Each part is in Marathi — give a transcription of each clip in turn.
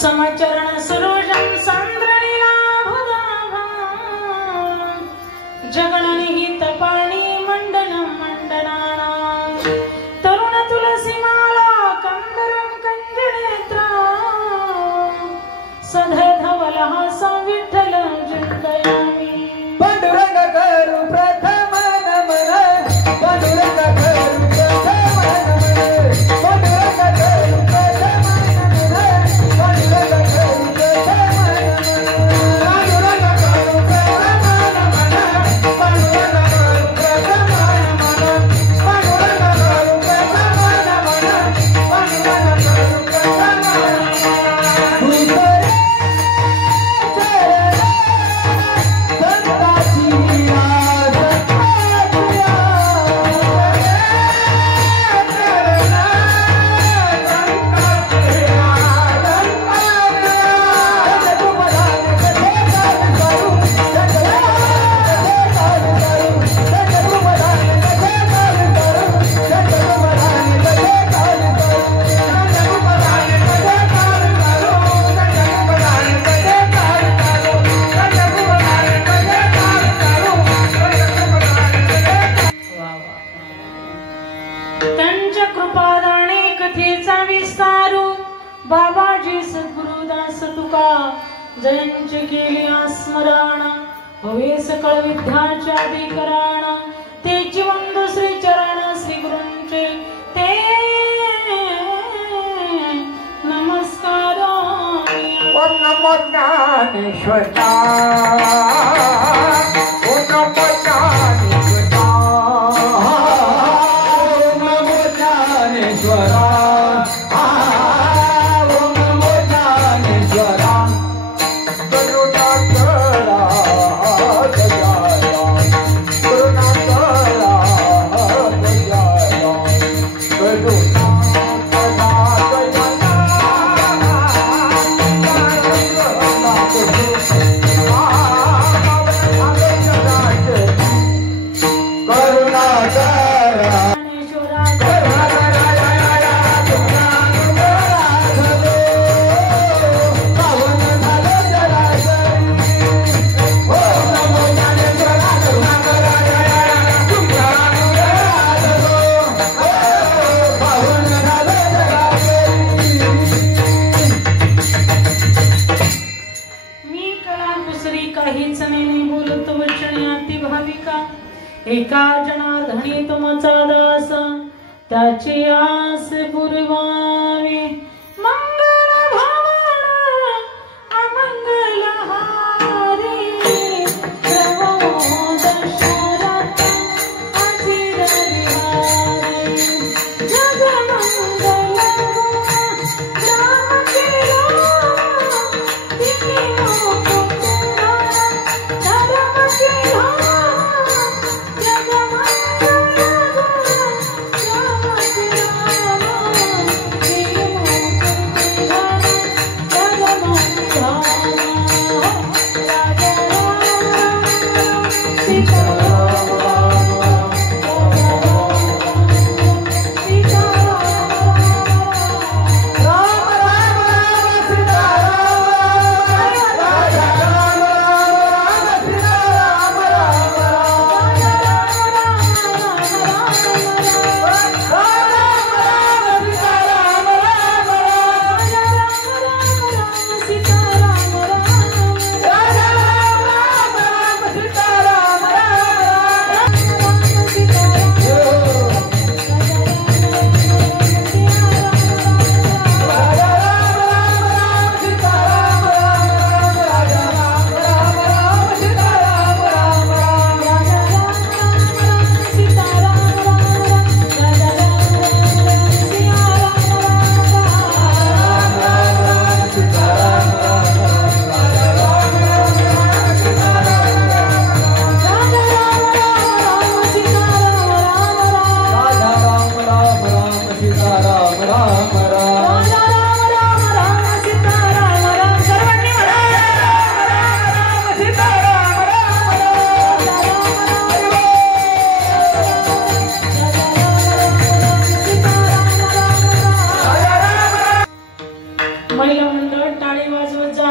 समचरण सरोजं सांद्रनीलाभदाभा जगणनिहित पाणी मंडनं मंडनानां तरुण तुलसीमाला कंदरं कंजनेत्रा सधधवलः संविठ्ठलं चिन्तयामि पांडुरंग करू प्रथम नमन पांडुरंग करू प्रथम नमन पांडुरंग करू प्रथम नमन पांडुरंग करू प्रथम नमन पांडुरंग करू प्रथम नमन पांडुरंग करू प्रथम नमन पांडुरंग करू प्रथम नमन पांडुरंग करू प्रथम त्यांच्या कृपादाने कथेचा विस्तारू बाबाजी सद्गुरुदास तुका जयंचे केले स्मरण हवे सकळ विद्याच्या अधिकरण तेची वंदू श्री चरण श्री गुरूंचे ते नमस्कार ओम नमो ज्ञानेश्वरा ओम नमो ज्ञानेश्वरा ओम नमो ज्ञानेश्वरा ओम नमो ज्ञानेश्वरा करुणा करा गजाया करुणा करा गजाया करुणा एका जनार्दनी तुमचा दास त्याची आस पुरवावी मंगल भावना अमंगल हारी प्रमोद शरत अचिर विहारी जगमंगल राम केला तिने मोकुंदा धर्म केला जगमंगल राम केला मंडळ टाळी वाजवत जा,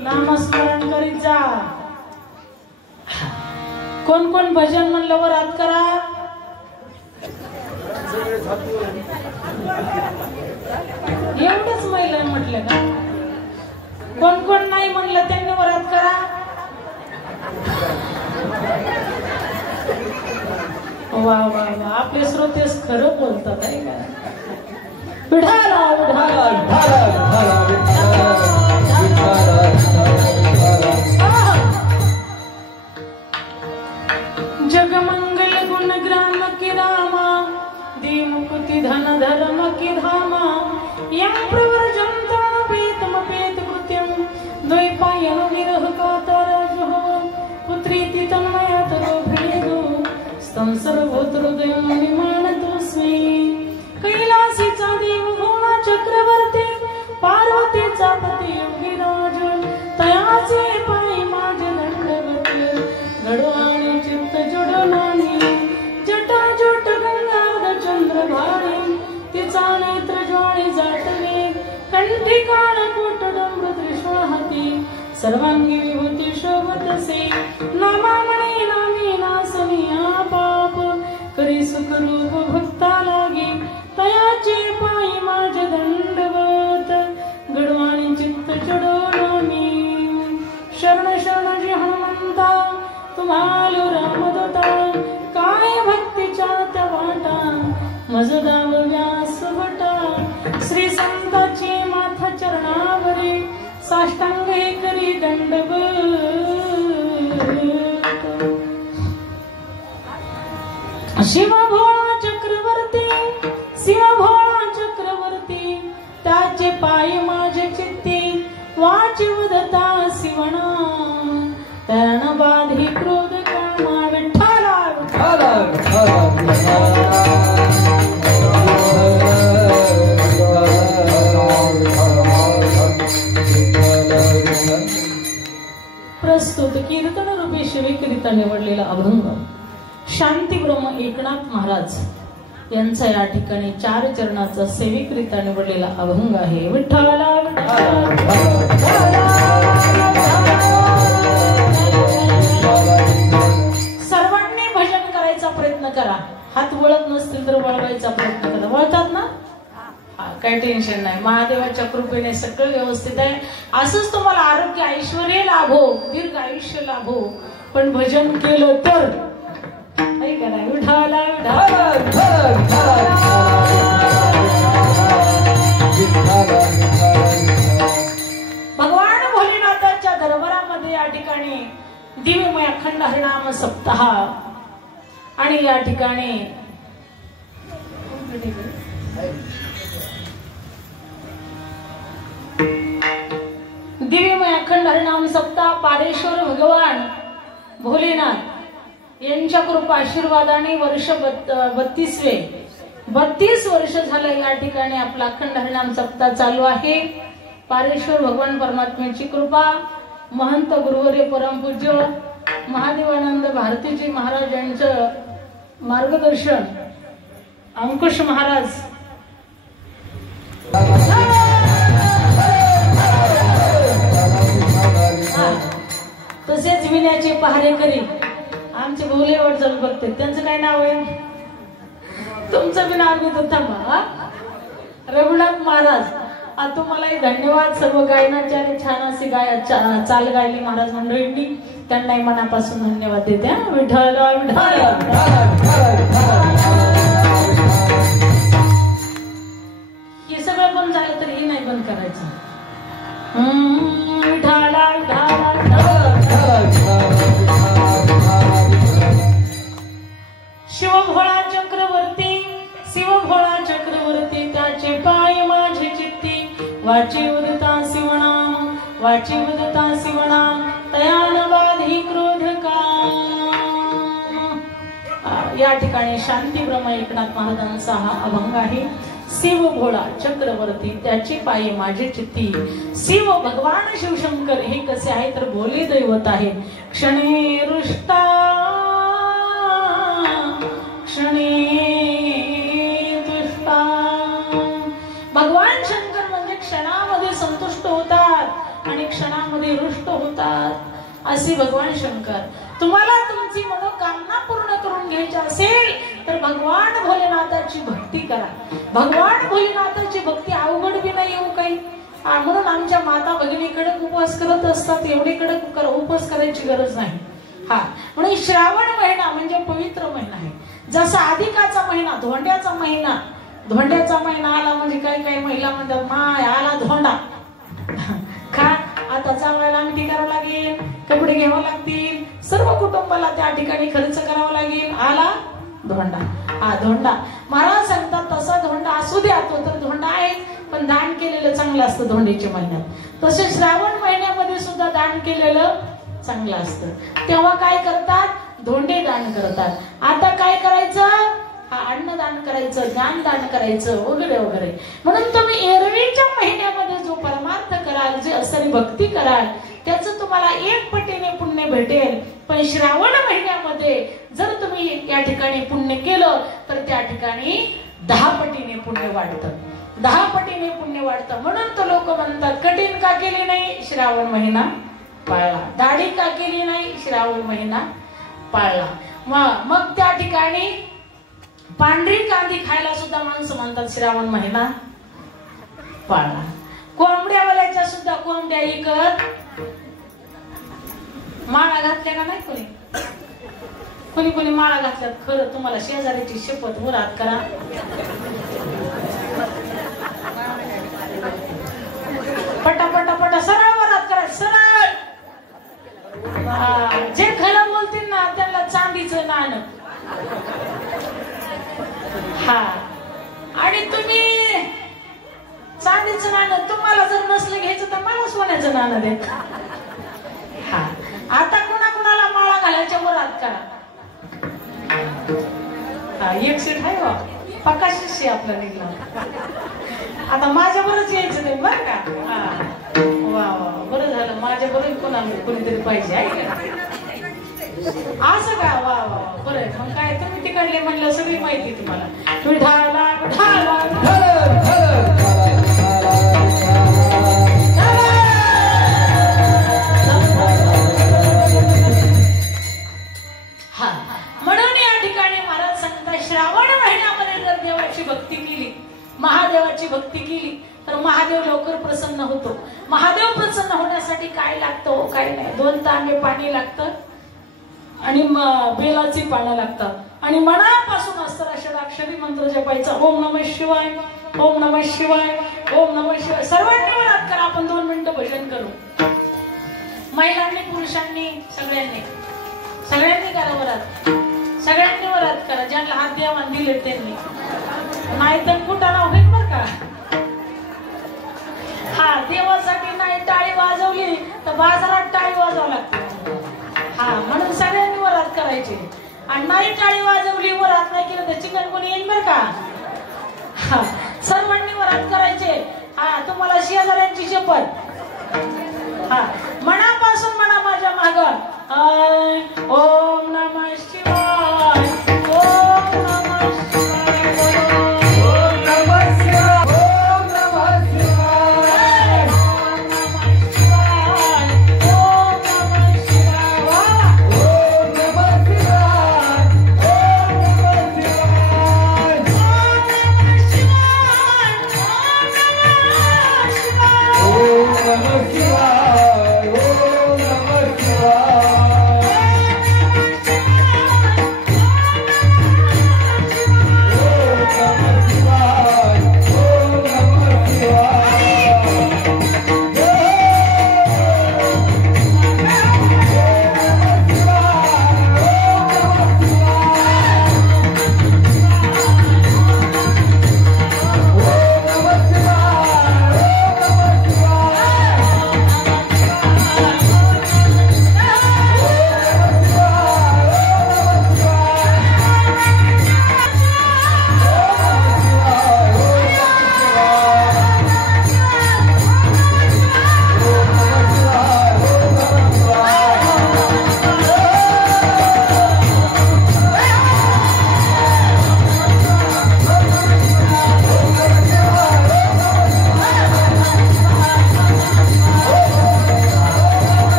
नामस्मरण करीत जा. कोण कोण भजन म्हणल्यावर हात करा. एवढंच महिला म्हटलं का? कोण कोण नाही म्हणलं त्यांनी वरात करा. वा वा वा, आपले श्रोतेस खरं बोलतात आहे का? विठाला विठाला जगमंगल गुण ग्राम की रामा, दे मुक्ति धन धर्म की धामा. यं प्रव्रजन्तं पेतमपेत कृत्यं, द्वैपायन विरह कातराजो. पुत्रीति तन्मयतरो भेदो, स्तं सर्वोत्तरोदयं विमानतोऽस्मि. कैलासीचा देव भोळा चक्रवर्ती, पार्वतीचा पती योगीराज. तयाचे पायी माझे दंडवत, गडवाणी चित्त जोडणानी. जटाजट गंगाध चंद्रभाणी, तिचा नेत्र ज्वाळी जाटवे. कंठी काळकोट डंब त्रिशूळ हाती, सर्वांगी विभूती शोभतसे. नामामणी नामी नासनी पाप, करी सुखरूप भक्ता लागी. तयाचे पायी माझे दंडवत, गडवाणी चित्त जोडणानी. शरण शरण जी हनुमंता, तुम्हालो रामदूता. काय भक्तीच्या त्या वाटा, मज दाव व्यास वटा. श्री संताची माथा चरणावरी, साष्टांग हे करी दंडवत. शिव भोळा चक्रवर्ती, शिव भोळा चक्रवर्ती. त्याचे पाय माझे चित्ती, वाचिवदता शिवणा. तरण बाधी क्रोध कामा. विठ्ठला प्रस्तुत कीर्तन रूपी शिवकरिता निवडलेला अभंग शांती ब्रह्म एकनाथ महाराज यांचा या ठिकाणी 4 चरणाचा सेविकरिता निवडलेला अभंग आहे. विठ्ठला सर्वांनी भजन करायचा प्रयत्न करा. हात वळत नसतील तर वळवायचा प्रयत्न करा. वळतात ना? काही टेन्शन नाही. महादेवाच्या कृपेने सगळं व्यवस्थित आहे. असंच तुम्हाला आरोग्य ऐश्वर्य लाभो, दीर्घ आयुष्य लाभो, पण भजन केलं तर विठाला भगवान भोलेनाथाच्या दरबारामध्ये या ठिकाणी दिव्यमय अखंड हरिनाम सप्ताह आणि या ठिकाणी दिव्यमय अखंड हरिनाम सप्ताह पारेश्वर भगवान भोलेनाथ यांच्या कृपा आशीर्वादाने वर्ष 32 वर्ष झालं या ठिकाणी आपला अखंड हरिनाम सप्ताह चालू आहे. पारेश्वर भगवान परमात्म्याची कृपा, महंत गुरुवर्य परमपूज्य महादेवानंद भारतीजी महाराज यांचं मार्गदर्शन, अंकुश महाराज तसेच विण्याचे पहारेकरी आमचे भोले वडजल बघते. त्यांचं काय नाव आहे? तुमचं बी नाव घेतो थांबा. रघुनाथ महाराज. तुम्हालाही धन्यवाद. सर्व गायनाचार्य छान असे चाल गायली महाराज मंडळींनी, त्यांनाही मनापासून धन्यवाद देते. विठ्ठल विठ्ठल. हे सगळं बंद झालं तर हे नाही बंद करायचं. विठ्ठल शिवभोळा चक्रवर्ती, शिवभोळा चक्रवर्ती. त्याचे पाय माझे चित्ती, वाची उदता शिवणा, वाची उदता शिवणा. तयान बाधी क्रोध का. या ठिकाणी शांती ब्रह्म एकनाथ महाराजांचा हा अभंग आहे. शिव भोळा चक्रवर्ती, त्याचे पाय माझे चित्ती. शिव भगवान शिवशंकर हे कसे आहे तर भोले दैवत आहे. क्षणे रुष्टा क्षणे दुष्टा. भगवान शंकर म्हणजे क्षणामध्ये कामामध्ये रुष्ट होतात असे भगवान शंकर. तुम्हाला तुमची मनोकामना पूर्ण करून घ्यायची असेल तर भगवान भोलेनाथाची भक्ती करा. भगवान भोलेनाथाची भक्ती अवघड बी नाही येऊ काही. म्हणून आमच्या माता भगिनी कडक उपवास करत असतात. एवढे कडक उपवास करायची गरज नाही. म्हणून श्रावण महिना म्हणजे पवित्र महिना आहे. जसा अधिकाचा महिना, धोंड्याचा महिना, धोंड्याचा महिना आला म्हणजे काही काही महिला म्हणतात माय आला धोंडा. का आता जावयाला आमटी करावं लागेल, कपडे घ्यावं लागतील, सर्व कुटुंबाला त्या ठिकाणी खर्च करावा लागेल. आला धोंडा. धोंडा महाराज सांगतात तसा धोंडा असू द्या. तो तर धोंडा आहे पण दान केलेलं चांगलं असतं धोंड्याच्या महिन्यात. तसे श्रावण महिन्यामध्ये सुद्धा दान केलेलं चांगलं असतं. तेव्हा काय करतात? धोंडे दान करतात. आता काय करायचं? अन्नदान करायचं, ज्ञानदान करायचं वगैरे वगैरे. म्हणून तुम्ही एरवीच्या महिन्यामध्ये जो परमार्थ कराल, जे असरी भक्ती कराल त्याचं तुम्हाला 1 पटीने पुण्य भेटेल. पण श्रावण महिन्यामध्ये जर तुम्ही या ठिकाणी पुण्य केलं तर त्या ठिकाणी 10 पटीने पुण्य वाढतं. 10 पटीने पुण्य वाढतं. म्हणून तो लोक म्हणतात कठीण का केली नाही? श्रावण महिना पाळला. दाढी का केली नाही? श्रावण महिना पाळला. मग त्या ठिकाणी पांढरी कांदी खायला सुद्धा माणसं म्हणतात श्रावण महिना पाळला. कोंबड्यावाल्याच्या सुद्धा कोंबड्या इकत माळा घातल्या का नाही? कोणी कोणी माळा घातल्यात. खरं तुम्हाला शेजारीची शपथ वरात करा. पटा पटा पटा सरळ वरात करा. सरळ. जे खरं बोलतील ना त्यांना चांदीचं नाणं. आणि तुम्ही चांदीचं नाणं, तुम्हाला जर नसलं घ्यायचं तर मला सोन्याचं नाणं दे. आता कुणाला माळा घालायच्या वरात करा. एक सीट आहे पक्का शिष्य आपला निघला. आता माझ्यावरच यायचं नाही बरं का. वा वा बरं झालं. माझ्याबरोबर कोणीतरी पाहिजे आहे का असं का? वा वा बरं. मग काय तुम्ही तिकडले म्हणलं सगळी माहिती तुम्हाला. विठाला विठाला म्हणून या ठिकाणी महाराज सांगतात श्रावण महिन्यामध्ये जर देवाची भक्ती केली, महादेवाची भक्ती केली तर महादेव लवकर प्रसन्न होतो. महादेव प्रसन्न होण्यासाठी काय लागतं? काय नाही. 2 तांबे पाणी लागतं आणि बेलाची पानं लागतात आणि मनापासून अष्टाक्षरी मंत्र जपायचा. ओम नमः शिवाय, ओम नमः शिवाय, ओम नमः शिवाय. सर्वांनी वरात करा. आपण 2 मिनिटं भजन करू. महिलांनी, पुरुषांनी, सगळ्यांनी करा वरात. सगळ्यांनी वरात करा. ज्यांना हात देवान दिले त्यांनी. नाही तर कुठाला होईल बर का. देवासाठी नाही टाळी वाजवली तर बाजारात टाळी वाजवावं लागते. म्हणून सगळ्यांनी वरात करायची. आणि नाही टाळी वाजवली, वरात नाही केलं तर चिकन कोणी येईल बर का. सर्वांनी वरात करायचे. तुम्हाला शेजाऱ्यांची शपथ. मनापासून म्हणा माझ्या माग ओम नमः शिवाय, ओम नमः शिवाय, ओम नमः शिवाय, ओम नमः शिवाय, ओम नमः शिवाय, ओम नमः शिवाय, ओम नमः शिवाय, ओम नमः शिवाय.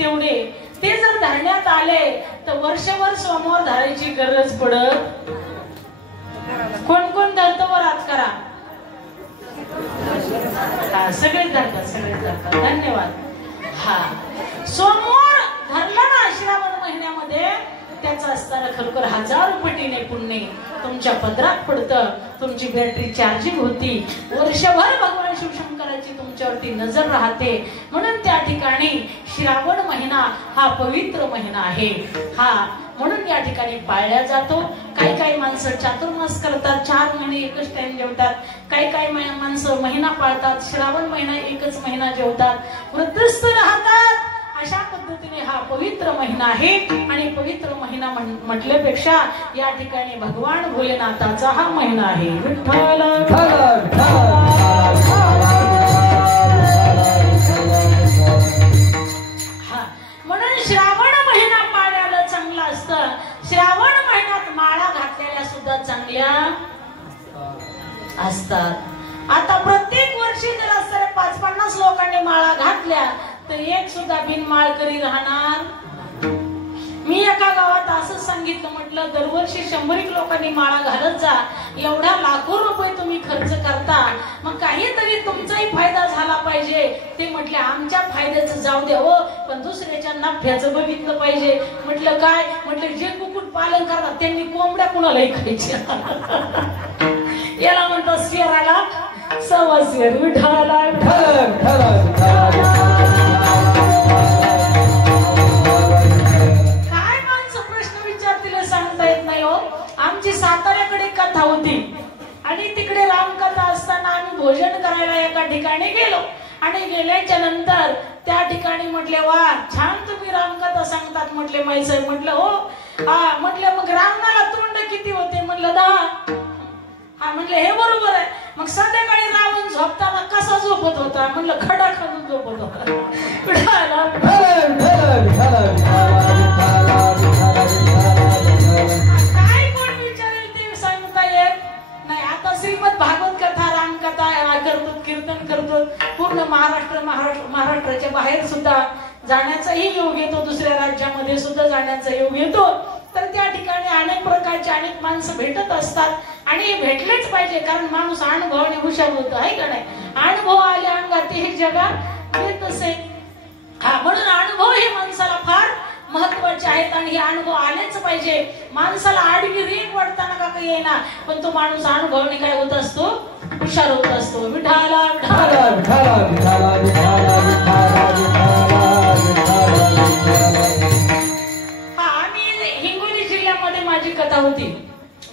तेवढे ते जर धरण्यात आले तर वर्षभर सोमवार धरायची गरज पडत. कोण कोण धरतो वर हात करा. सगळेच धरतात, सगळेच धरतात. धन्यवाद. हा, सोमवार धरला ना श्रावण महिन्यामध्ये त्याचं असताना खरोखर 1000 पटीने पुण्य तुमच्या पदरात पडतं. तुमची बॅटरी चार्जिंग होती. वर्षभर भगवान शिवशंकराची तुमच्यावरती नजर राहते. म्हणून त्या ठिकाणी श्रावण महिना हा पवित्र महिना आहे. हा म्हणून या ठिकाणी पाळल्या जातो. काही काही माणसं चातुर्मास करतात, 4 महिने एकच टाइम जेवतात. काही काही माणसं महिना पाळतात, श्रावण महिना एकच महिना जेवतात, व्रतस्थ राहतात. अशा पद्धतीने हा पवित्र महिना आहे. आणि पवित्र महिना म्हटल्यापेक्षा या ठिकाणी भगवान भोलेनाथाचा हा महिना आहे. विठ्ठल हा, म्हणून श्रावण महिना पाळायला चांगला असतं. श्रावण महिन्यात माळा घातलेल्या सुद्धा चांगल्या असतात. आता प्रत्येक वर्षी जर असं 50-50 लोकांनी माळा घातल्या तर एक सुद्धा बिनमाळकरी राहणार. मी एका गावात असं सांगितलं, म्हटलं दरवर्षी 100 लोकांनी माळा घालत जा. एवढा लाखो रुपये तुम्ही खर्च करता, मग काहीतरी तुमचाही फायदा झाला पाहिजे. ते म्हटले आमच्या फायद्याचं जाऊ द्या हो, पण दुसऱ्याच्या नफ्याचं बघितलं पाहिजे. म्हटलं काय? म्हटलं जे कुक्कुट पालन करतात त्यांनी कोंबड्या कुणालाही खायच्या. याला म्हणतात शेराला सव्वा शेर. विठाला काय माणसं प्रश्न विचारतील सांगता येत नाही हो. आमची साताऱ्याकडे कथा होती आणि तिकडे रामकथा असताना आम्ही भोजन करायला एका ठिकाणी गेलो. आणि गेल्याच्या नंतर त्या ठिकाणी म्हटले वा छान तुम्ही रामकथा सांगतात. म्हटले माईसाहेब. म्हटलं हो. हा म्हटलं मग रावणाला तोंड किती होते? म्हटलं 10. हा म्हटलं हे बरोबर आहे. मग संध्याकाळी रावण झोपताना कसा झोपत होता? म्हटलं खडा खालून झोपत होता. काय कोण विचारेल ते सांगता येत नाही. आता श्रीमद भागवत कथा, रामकथा करतो, कीर्तन करतो. पूर्ण महाराष्ट्राच्या बाहेर सुद्धा जाण्याचाही योग येतो. दुसऱ्या राज्यामध्ये सुद्धा जाण्याचा योग येतो. तर त्या ठिकाणी अनेक प्रकारचे अनेक माणसं भेटत असतात. आणि भेटलेच पाहिजे, कारण माणूस अनुभवाने हुशार होतो आहे का नाही. अनुभव आले अंगात हे जगात येत असे. हा म्हणून अनुभव हे माणसाला फार महत्वाचे आहेत. आणि हे अनुभव आलेच पाहिजे. माणसाला आडवी रेग वाटताना का काही येईना, पण तो माणूस अनुभवाने काय होत असतो? हुशार होत असतो. विठाला माझी कथा होती.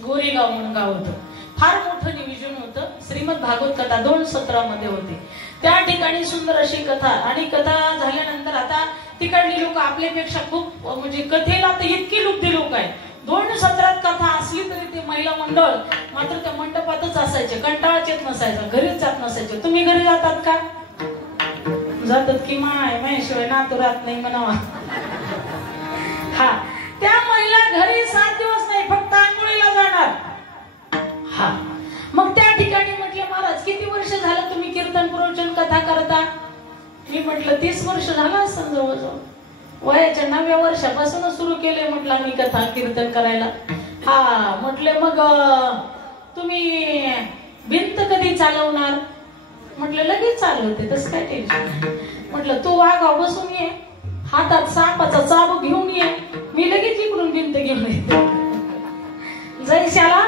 गोरेगाव म्हणून गाव होतं. फार मोठं नियोजन होतं. श्रीमद भागवत कथा 2 सत्रामध्ये होती. त्या ठिकाणी सुंदर अशी कथा. आणि कथा झाल्यानंतर आता तिकडली लोक आपल्यापेक्षा खूप म्हणजे कथेला तर इतकी लुब्धी लोक आहेत. 2 सत्रात कथा असली तरी ते महिला मंडळ मात्र त्या मंडपातच असायचे. कंटाळाच येत नसायचं, घरीच जात नसायचे. तुम्ही घरी जातात का? जातात की मायाशिवाय नातू राहत नाही म्हणावा. हा त्या महिला घरी 7 दिवस नाही, फक्त आंघोळीला जाणार. हा मग त्या ठिकाणी म्हटले महाराज किती वर्ष झालं तुम्ही कीर्तन प्रवचन कथा करता? मी म्हटलं 30 वर्ष झालं असं जवळजवळ. वयाच्या 9व्या वर्षापासून सुरू केले म्हटलं आम्ही कथा कीर्तन करायला. हा म्हटले मग तुम्ही भिंत कधी चालवणार? म्हटलं लगेच चालवते, तसं काय टेन्शन. म्हटलं तू वाघा बसून ये, हातात सापाचा चाबूक घेऊन ये, मी लगेच इकडून भिंत घेऊन येते. जैशाला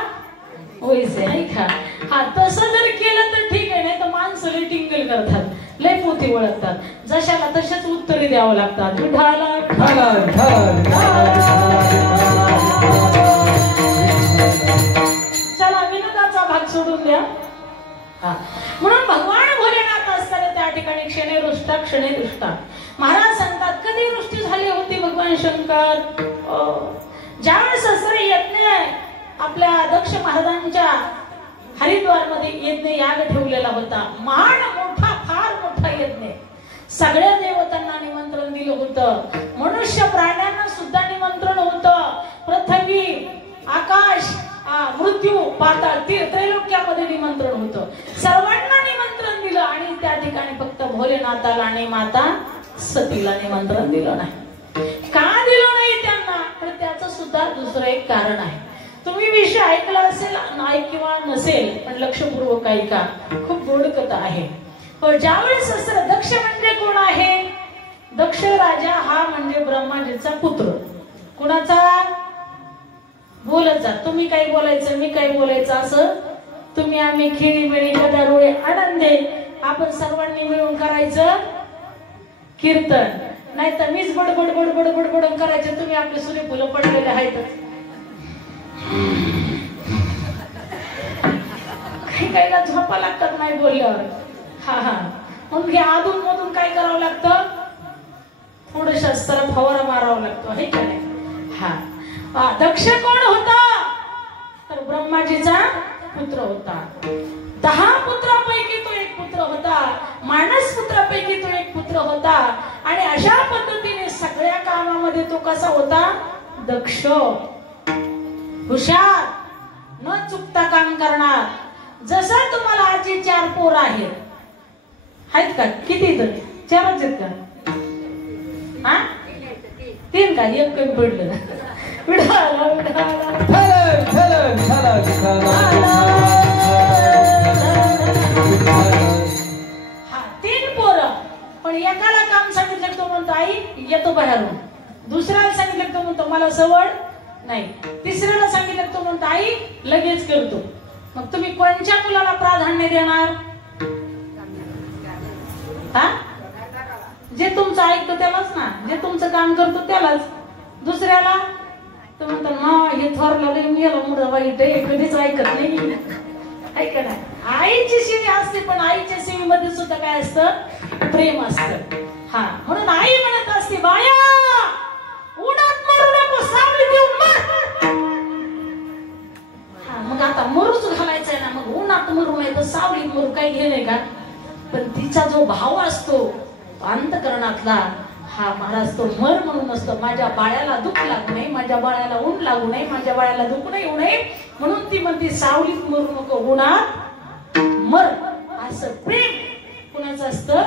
वैसे आहे का? हा तसं जर केलं तर ठीक आहे. नाही तर माणसं लय टिंगल करतात, लय पोथी वळखतात. जशाला तशाच उत्तरे द्यावं लागतात. चला विनोदाचा भाग सोडून द्या. म्हणून भगवान भोलेनाथ असताना त्या ठिकाणी क्षणेरुष्टा क्षणेरुष्टा महाराज सांगतात कधी वृष्टी झाली होती भगवान शंकर? ज्यावेळेस असं यज्ञ आपल्या दक्ष महाराजांच्या हरिद्वार मध्ये यज्ञ याग ठेवलेला होता. महान मोठा, फार मोठा यज्ञ. सगळ्या देवतांना निमंत्रण दिलं होतं. मनुष्य प्राण्यांना सुद्धा निमंत्रण होतं. पृथ्वी, आकाश, मृत्यू, पाताळ, त्रैलोक्यामध्ये निमंत्रण होतं. सर्वांना निमंत्रण दिलं. आणि त्या ठिकाणी फक्त भोलेनाथाला आणि माता सतीला निमंत्रण दिलं नाही. का दिलं नाही त्यांना? तर त्याचं सुद्धा दुसरं एक कारण आहे. तुम्ही विषय ऐकला असेल नाही किंवा नसेल, पण लक्षपूर्वक ऐका, खूप गोड कथा आहे. पण ज्यावेळेस असं दक्ष म्हणजे कोण आहे? दक्ष राजा हा म्हणजे ब्रह्माजीचा पुत्र. कुणाचा? बोलत जा, तुम्ही काही बोलायचं मी काही बोलायचं, असं तुम्ही आम्ही खेळीमेळी गदारोळे आनंदे आपण सर्वांनी मिळून करायचं कीर्तन. नाही तर मीच बडबड बडबड बडबड करायचे, तुम्ही आपले सूर्यफुलं पडलेले आहेत. काही झोपा लागतात नाही बोलल्यावर. हा मग हे अधून मधून काय करावं लागतं? थोडंसं सर फवारा मारावा लागतो, हे का नाही? हा दक्ष कोण होता? तर ब्रह्माजीचा पुत्र होता. 10 पुत्रापैकी तो एक पुत्र होता. मानस पुत्रापैकी तो एक पुत्र होता. आणि अशा पद्धतीने सगळ्या कामामध्ये तो कसा होता? दक्ष, हुशार, न चुकता काम करणार. जसं तुम्हाला आजी 4 पोर आहेत का? किती? तर 4च आहेत का? 3 का? एक कमी पडलं. हा 3 पोरं. पण एकाला काम सांगितलं तो म्हणतो आई येतो बाहेरून. दुसऱ्याला सांगितलं तो म्हणतो मला सवड नाही. तिसऱ्याला सांगितलं तो म्हणतो आई लगेच करतो. मग तुम्ही कोणत्या मुलाला प्राधान्य देणार? जे तुमचं ऐकतो त्यालाच ना, जे तुमचं काम करतो त्यालाच. दुसऱ्याला तर म्हणतात मा हे थोरला गेलो मुलं वाईट आहे, कधीच ऐकत नाही. ऐका ना, आईची शिवी असते, पण आईच्या शिवीमध्ये सुद्धा काय असतं? प्रेम असतं. हा म्हणून आई म्हणत असते बाया उन्हात मरू नको, सावली देऊन मर. हा मग आता मरूच घालायचंय ना, मग उन्हात मरू नाही तर सावलीत मरू, काही घेणे का? पण तिचा जो भाव असतो अंतकरणातला, हा महाराज तो मर म्हणून असतो. माझ्या बाळ्याला दुःख लागू नये, माझ्या बाळ्याला ऊन लागू नये, माझ्या बाळ्याला दुःख नाही येऊ नये, म्हणून ती म्हणते सावलीत मरू नको, उन्हात मर. असं प्रेम कुणाचं असतं?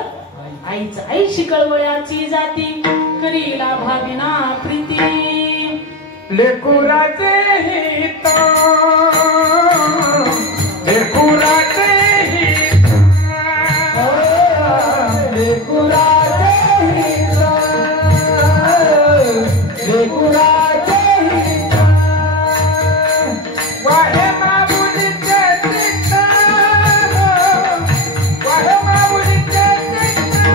आईचं. आई शिकळवळ्याची जाती करीला भाविना प्रीती. लेकुराचे हित, लेकुराचे हित, लेकुराचे हित, लेकुराचे हित. वाहे माऊलीचे चित्त, वाहे माऊलीचे चित्त,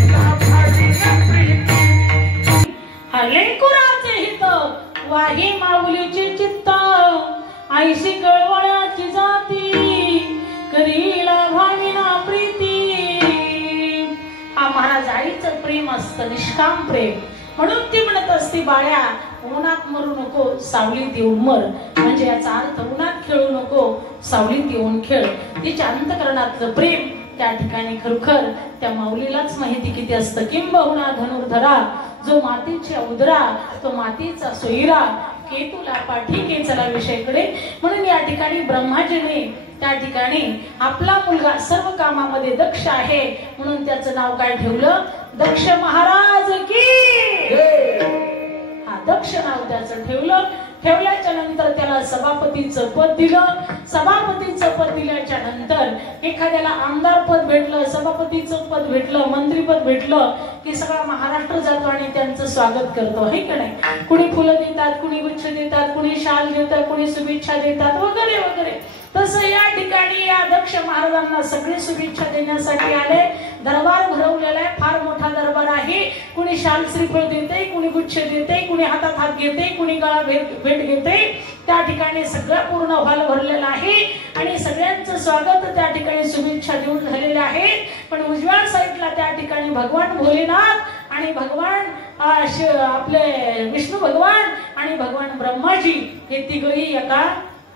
शिकवण्याची लेकुराचे हित वाही माऊलीचे चित्त, आईशी कळवळ्याची जाती करीला भाविना प्रीती. हा महाराज आईचं प्रेम असतं, निष्काम प्रेम. म्हणून ती म्हणत असते बाळ्या उन्हात मरू नको, सावलीत येऊन मर. म्हणजे याचा अर्थ उन्हात खेळू नको, सावलीत येऊन खेळ. तिच्या अंतकरणातलं प्रेम त्या ठिकाणी खरोखर त्या माऊलीलाच माहिती किती असतं. किंबहुना धनुर्धरा जो मातीच्या उदरा, तो मातीचा सोयरा, केतुला पाठी केचला विषयकडे. म्हणून या ठिकाणी ब्रह्माजीने त्या ठिकाणी आपला मुलगा सर्व कामामध्ये दक्ष आहे म्हणून त्याचं नाव काय ठेवलं? दक्ष महाराज की. हा दक्ष नाव त्याचं ठेवलं. ठेवल्याच्या नंतर त्याला सभापतीचं पद दिलं. सभापतीचं पद दिल्याच्या नंतर एखाद्याला आमदार पद भेटलं, सभापतीचं पद भेटलं, मंत्रीपद भेटलं की सगळा महाराष्ट्र जातो आणि त्यांचं स्वागत करतो, है का नाही? कुणी फुलं देतात, कुणी गुच्छ देतात, कुणी शाल देतात, कुणी शुभेच्छा देतात वगैरे वगैरे. तसं या ठिकाणी या दक्ष महाराजांना सगळे शुभेच्छा देण्यासाठी आले. दरबार भरवलेला आहे, फार मोठा दरबार आहे. कुणी शाल श्रीफळ देते, कुणी गुच्छ देते, कुणी हातात हात घेते, कुणी गळा भेट घेते. त्या ठिकाणी सगळं पूर्ण हॉल भरलेला आहे आणि सगळ्यांचं स्वागत त्या ठिकाणी शुभेच्छा देऊन झालेले आहेत. पण उजव्या साईडला त्या ठिकाणी भगवान भोलेनाथ आणि भगवान आपले विष्णू भगवान आणि भगवान ब्रह्माजी हे तिघही एका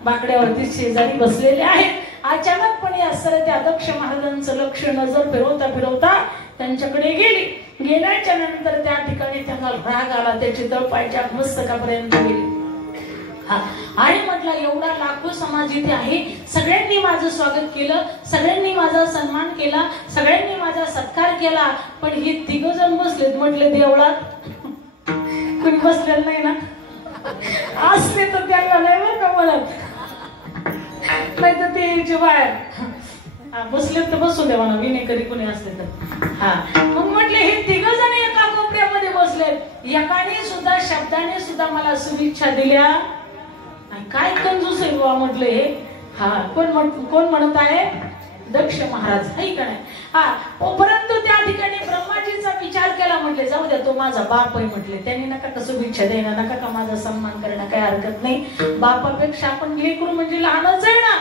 बाकड्यावरती शेजारी बसलेले आहेत. अचानकपणे असं त्या दक्ष महाराजांचं लक्ष नजर फिरवता फिरवता त्यांच्याकडे गेली. गेल्याच्या नंतर त्या ठिकाणी त्यांना राग आला. त्याची तळपायच्या मस्तकापर्यंत गेली. आणि म्हटलं एवढा लाखो समाज इथे आहे, सगळ्यांनी माझं स्वागत केलं, सगळ्यांनी माझा सन्मान केला, सगळ्यांनी माझा सत्कार केला, पण हे तिघ जण बसलेत. म्हटले देवळात कुणी बसलेलं नाही ना, असले तर त्यांना नाही बरं का म्हणत, नाही तर ते यायचे बाहेर. बसले तर बसू दे म्हणा, विने कधी कुणी असले तर. मग म्हटले हे तिघ जण एका कोपऱ्यामध्ये बसलेत, एकाने सुद्धा शब्दाने सुद्धा मला शुभेच्छा दिल्या. काय कंजूस आहे बुवा म्हटलं हे. कोण म्हणत आहे? दक्ष महाराज, आहे का नाही? परंतु त्या ठिकाणी ब्रह्माजीचा विचार केला. म्हटले जाऊ द्या, तो माझा बाप आहे. म्हटले त्यांनी नका का शुभेच्छा द्यायला, नका का माझा सन्मान करणं, काही हरकत नाही. बापापेक्षा आपण लेकरू म्हणजे लहानच आहे ना.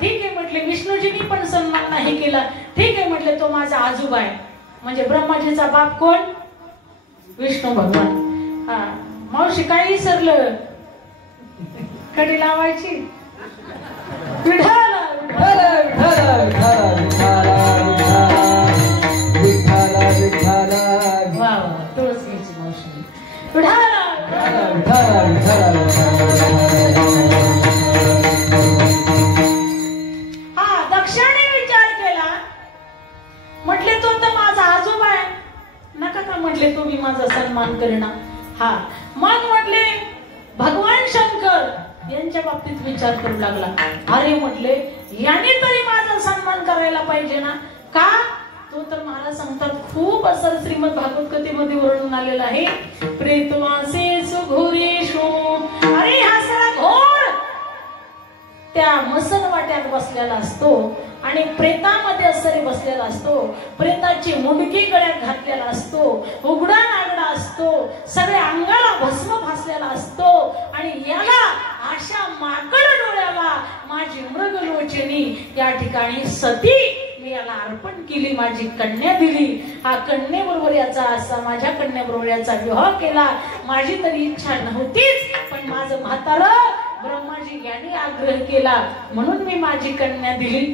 ठीक आहे म्हटले. विष्णूजींनी पण सन्मान नाही केला. ठीक आहे म्हटले, तो माझा आजोबा आहे. म्हणजे ब्रह्माजीचा बाप कोण? विष्णू भगवान. मावशी काही विसरलं? कडी लावायची. विठाला विठाला विठाला विठाला विठाला विठाला. वा वा, तुळस घ्यायची मावशी. विठाला विठाला विठाला दक्षाने विचार केला. म्हटले तो तर माझा आजोबा आहे, नका का म्हटले तो मी माझा सन्मान करणं. मग म्हटले भगवान शंकर यांच्या बाबतीत विचार करू लागला. अरे म्हटले याने तरी माझा सन्मान करायला पाहिजे ना. का? तो तर महाराज सांगतात, खूप असं श्रीमद भागवत कथेमध्ये वर्णन आलेलं आहे. प्रेतवासे सुघोरेशो. अरे हा सगळा घोर त्या मसन वाट्यात बसलेला असतो आणि प्रेतामध्ये असरी बसलेला असतो. प्रेताची मुंडकी गळ्यात घातलेला असतो, उघडा नागडा असतो, सगळ्या अंगाला भस्म फासलेला असतो. आणि याला अशा माकड डोळ्याला माझी मृगलोचनी या ठिकाणी सती मी याला अर्पण केली, माझी कन्या दिली. कन्येबरोबर याचा असा माझ्या कन्येबरोबर याचा विवाह केला. माझी तरी इच्छा नव्हतीच, पण माझं म्हातारं ब्रह्माजी यांनी आग्रह केला म्हणून मी माझी कन्या दिली.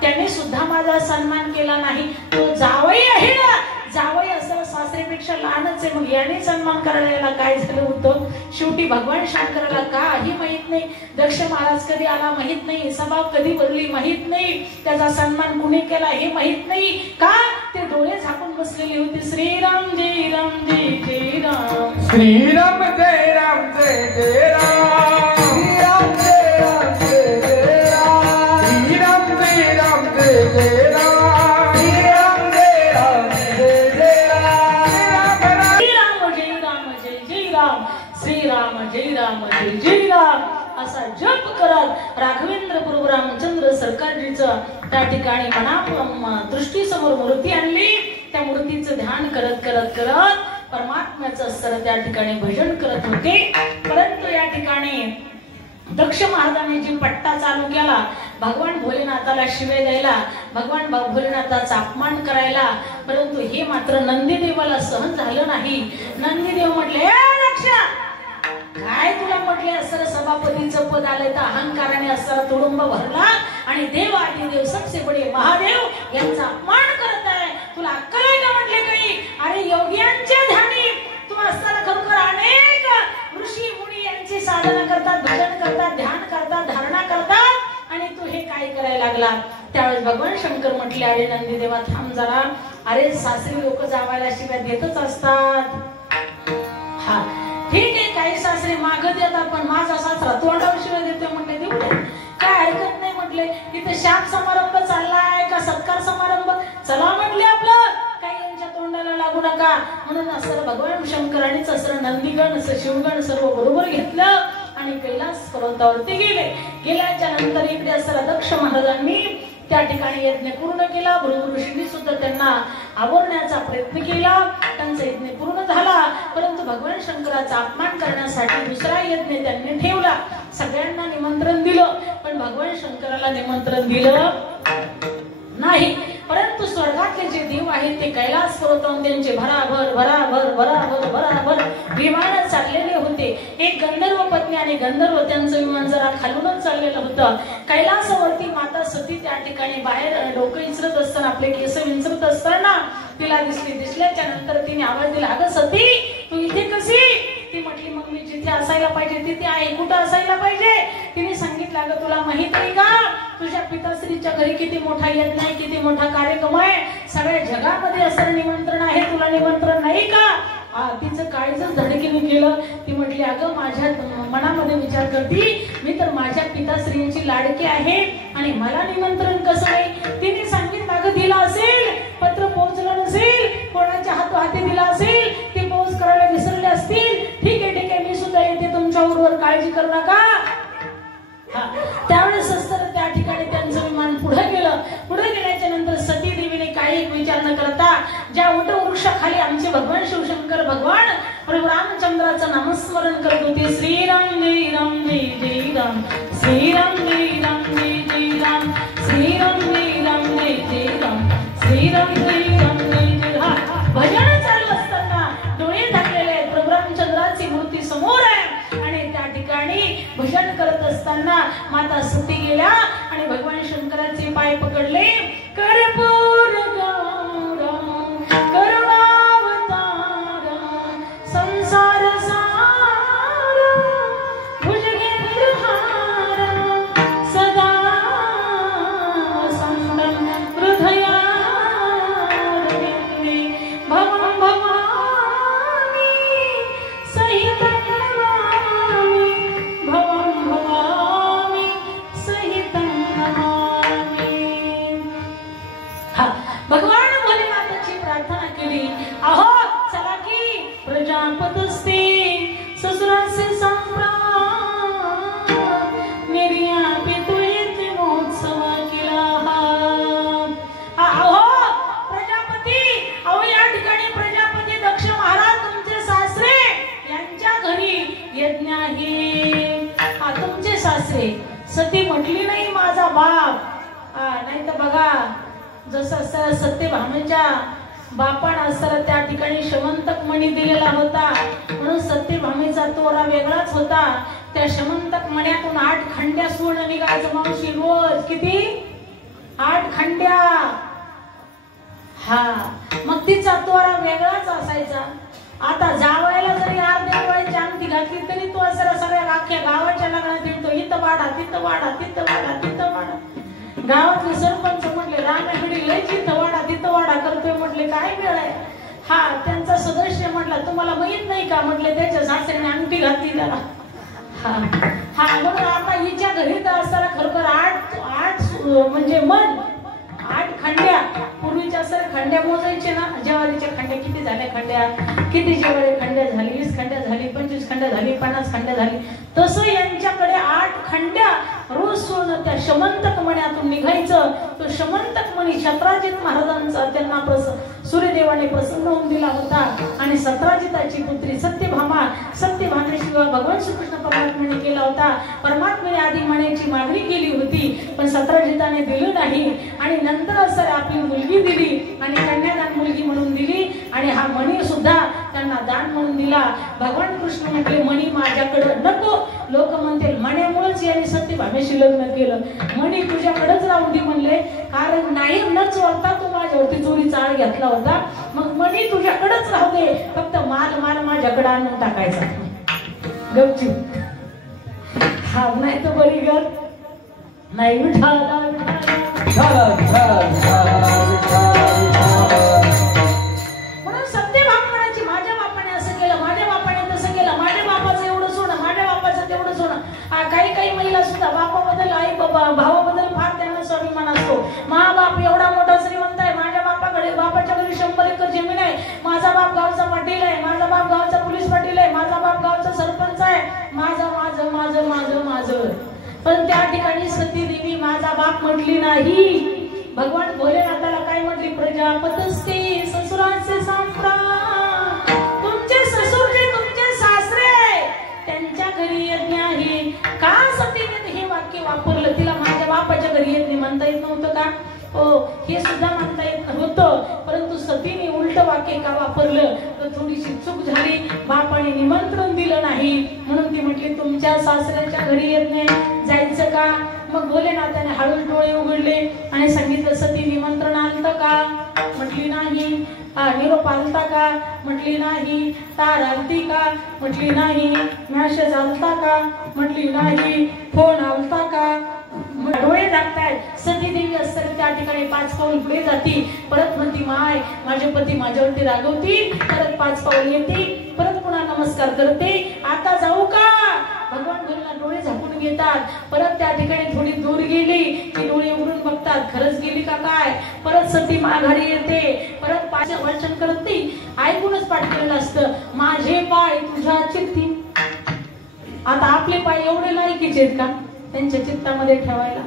त्याने सुद्धा माझा सन्मान केला नाही. तो जावई आहे ना, जावई असं सासरेपेक्षा लहानच आहे, मग याने सन्मान करायला काय झालं होतं? शेवटी भगवान शंकराला काही माहित नाही, दक्ष महाराज कधी आला माहित नाही, सभा कधी भरली माहित नाही, त्याचा सन्मान कुणी केला हे माहित नाही. का? ते डोळे झाकून बसलेले होते. श्रीराम जय राम जय जय राम, श्रीराम जय राम जय जय राम, श्रीराम जय राम जय जय राम, श्रीराम जय राम जय जय राम, श्रीराम जय राम जय जय राम, श्रीराम जय राम जय जय राम, श्रीराम जय राम जय जय राम असा जप करत राघवेंद्र प्रभू रामचंद्र सरकारजीचं त्या ठिकाणी मना दृष्टी समोर मूर्ती आणली. त्या मूर्तीचं ध्यान करत करत करत परमात्म्याचं सर त्या ठिकाणी भजन करत होते. परंतु या ठिकाणी दक्ष महाराजांनी जी पट्टा चालू केला, भगवान भोलेनाथाला शिवे द्यायला, भगवान भोलेनाथाचा अपमान करायला, परंतु हे मात्र नंदीदेवाला सहन झालं नाही. नंदीदेव म्हटले, दक्ष काय तुला म्हटले असं सभापतीचं पद आलंय तर अहंकाराने असं तुडुंब भरला आणि देव आदिदेव सबसे बडे महादेव यांचा अपमान करत आहे. तुला अक्कल आहे का म्हटले काही? अरे योग्यांच्या ध्यानी तू असताना खरोखर अनेक ऋषी मुनी यांची साधना करतात, भजन करतात, ध्यान करतात, धारणा करतात आणि तू हे काय करायला लागला? त्यावेळेस भगवान शंकर म्हटले, अरे नंदीदेवा थांब जरा. अरे सासरी लोक जावायला शिव्या देतच असतात. ठीक आहे, काही सासरे माग देतात, पण माझा सासरा तोंडावर शिवाय देतोय म्हटले देऊ दे, काय हरकत नाही म्हटले. इथे शाप समारंभ चाललाय का सत्कार समारंभ? चला म्हटले आपलं, काही यांच्या तोंडाला लागू नका. म्हणून असं भगवान शंकरांनीच असं नंदीगण शिवगण सर्व बरोबर घेतलं आणि कैलास पर्वतावरती गेले. गेल्याच्या नंतर इकडे असं दक्ष महाराजांनी त्या ठिकाणी यज्ञ पूर्ण केला. भृगु ऋषींनी सुद्धा त्यांना आवरण्याचा प्रयत्न केला. त्यांचा यज्ञ पूर्ण झाला, परंतु भगवान शंकराचा अपमान करण्यासाठी दुसरा यज्ञ त्यांनी ठेवला. सगळ्यांना निमंत्रण दिलं, पण भगवान शंकराला निमंत्रण दिलं नाही. परंतु स्वर्गातले जे देव आहेत ते कैलास पर्वतावरून त्यांचे भराभर भराभर भराभर भराभर विमान चाललेले होते. एक गंधर्व पत्नी आणि गंधर्व त्यांचं विमान जरा खालूनच चाललेलं होतं. कैलासावरती माता सती त्या ठिकाणी बाहेर डोकं विचारत असताना, आपले केस विंचरत असताना तिला दिसली. दिसल्याच्या नंतर तिने आवाज दिला, अगं सती तू इथे कशी? ती म्हटली, मग मी जिथे जिथे असायला पाहिजे तिथे आहे. कुठं असायला पाहिजे? तिने सांगितलं, अगं तुला माहित आहे का तुझ्या पिताश्रीच्या घरी किती मोठा यज्ञ आहे, किती मोठा कार्यक्रम आहे, सगळ्या जगामध्ये असं निमंत्रण आहे, तुला निमंत्रण नाही का? तिचं काळीच धडकीने केलं. ती म्हटली, अगं माझ्या मनामध्ये विचार करती, मी तर माझ्या पिताश्रींची लाडकी आहे आणि मला निमंत्रण कसं नाही? तिने सांगितलं, अगं दिला असेल, पत्र पोहोचलं नसेल, कोणाच्या हाती दिला असेल, ते पोहोच करायला विसरले असतील. ठीक आहे मी सुद्धा येते, तुमच्या बरोबर काळजी करू नका. त्यावेळेस तर त्या ठिकाणी त्यांचं विमान पुढे गेलं. पुढे गेल्याच्या नंतर सती देवीने काही एक विचार न करता ज्या वट वृक्षाखाली आमचे भगवान शिवशंकर भगवान प्रभू रामचंद्राचं नामस्मरण करत होते. श्रीराम जय राम जय जय राम, श्रीराम जय राम जय जय राम, श्रीराम जय राम जय जय राम, श्रीराम जय राम जय जय राम. भजन चालू असताना डोळे झाकलेले प्रभू रामचंद्राची मूर्ती समोर आहे आणि त्या ठिकाणी भजन करत असताना माता सती गेल्या आणि भगवान शंकराचे पाय पकडले. कर्पूर गौरम करुणावतार संसार सार भुजगेंद्रहार सदा संदम हृदयारविंदे भवं भवानी सहितं नमामि, भवं भवानी सहितं नमामि. भगवान भोलेनाथाची प्रार्थना केली. अहो चला की प्रजापतस्ते ससुरासे संप्राम, निर्या पितुयेचे महोत्सव केला. अहो प्रजापती, अहो या ठिकाणी प्रजापती दक्ष महाराज तुमचे सासरे यांच्या घरी यज्ञ आहे. तुमचे सासरे. सती म्हटली नाही माझा बाप. नाही तर बघा जसं सत्यभामेच्या बापान असताना त्या ठिकाणी शमंतक मणी दिलेला होता म्हणून सत्यभामेचा तोरा वेगळाच होता. त्या शमंतक मण्यातून 8 खंड्या सोनं निघायचं मावशी रोज. किती? 8 खंड्या. मग तिचा तोरा वेगळाच असायचा. आता जावायला जरी अर्ध्या वयाची अंगठी घातली तरी तो असं सगळ्या अख्ख्या गावाच्या लग्नात येतो, इथं वाढा तिथं वाढा तिथं वाढा तिथं वाढा. गावातले सरपंच म्हटले, रामेकडे लय तिथं वाढा तिथं वाढा करतोय. म्हटले काय वेळ आहे? त्यांचा सदस्य म्हटला, तुम्हाला माहित नाही का? म्हटले त्याच्या सासऱ्याने अंगठी घातली त्याला. म्हणून आता हिच्या घरी तर असताना खरोखर 8 म्हणजे मन 8 खंड्या. पूर्वीच्या सर खंड्या मोजायचे ना, ज्वारीच्या खंड्या किती झाल्या, खंड्या किती, ज्वारी खंड्या झाली, 20 खंड्या झाली, 25 खंड्या झाली, 50 खंड्या झाली. तसं यांच्याकडे 8 खंड्या रोज सोनं त्या शमंतक मण्यातून निघायचं. तो शमंतक मणी सत्राजित महाराजांचा त्यांना सूर्यदेवाने प्रसन्न होऊन दिला होता आणि सत्राजिताची पुत्री सत्यभामा, सत्यभामेशिवाय भगवान श्रीकृष्ण परमात्म्याने केला होता. परमात्म्याने आधी मण्याची मागणी केली होती पण सत्राजिताने दिली नाही आणि नंतर असं आपली मुलगी दिली आणि कन्यादान मुलगी म्हणून दिली आणि हा मणी सुद्धा त्यांना दान म्हणून दिला. भगवान कृष्ण म्हटले, मणी माझ्याकडे नको. लोक म्हणतील मण्यामुळेच याने सत्यभामेशी लग्न केलं. मणी तुझ्याकडेच राहून दे म्हणले, कारण नाही न चोरता तू माझ्यावरती चोरीचा आळ घेतला होता. मग मणी तुझ्याकडेच राहू दे, फक्त माल माझ्याकडे आणून टाकायचा. गपची नाही तर बरी गर नाही. म्हणून सत्यभामाची माझ्या बापाने असं केलं, माझ्या बापाने तसं केलं, माझ्या बापाचं एवढं सोनं, माझ्या बापाचं तेवढं सोनं. काही महिला सुद्धा बापाबद्दल, आई भावाबद्दल फार त्यांना स्वाभिमान असतो. माझा बाप एवढा मोठा श्रीमंत आहे, माझ्या बापाच्या घरी 100 एकर जमीन आहे, माझा बाप गावचा पाटील आहे, माझा बाप गावचा पोलीस पाटील आहे, माझा बाप गावचा सरपंच आहे, माझं माझं माझं माझं माझं. पण त्या ठिकाणी सती देवी माझा बाप म्हटली नाही. भगवान भोलेनाथाला काय म्हटली? प्रजापतस्ते ससुराचे संप्राम. तुमचे ससुर जे तुमचे सासरे त्यांच्या घरी यज्ञ आहे. का सतीने हे वाक्य वापरलं? तिला माझ्या बापाच्या घरी यज्ञ म्हणता येत नव्हतं का? हे सुद्धा म्हणता येत होतं, परंतु सतीने उलट वाक्य का वापरलं तर थोडीशी चूक झाली. बापाने निमंत्रण दिलं नाही म्हणून ती म्हटली तुमच्या सासऱ्याच्या घरी यज्ञ जायचं का? मग भोलेनाथाने हळूच डोळे उघडले आणि सांगितलं, सती निमंत्रण आलतं का? म्हटली नाही. निरोप आलता का? म्हटली नाही. तार आलती का? म्हटली नाही. मॅसेज आलता का? म्हटली नाही. फोन आलता का? डोळे दाखतायत. सती देवी असताना त्या ठिकाणी 5 पाऊल पुढे जाती, परत म्हणती, माय माझे पती माझ्यावरती रागवतील, परत 5 पाऊल येते, परत पुन्हा नमस्कार करते, आता जाऊ का? भगवान भोलेनाथ डोळे झाकून घेतात. परत त्या ठिकाणी थोडी दूर गेली की डोळे उघडून बघतात, खरंच गेली का काय? परत सती माघारी येते, परत पाय वाचन करते. ऐकूनच पाठ केलेलं असतं, माझे पाय तुझ्या चित्ती. आता आपले पाय एवढे लायकीचे आहेत का त्यांच्या चित्तामध्ये ठेवायला?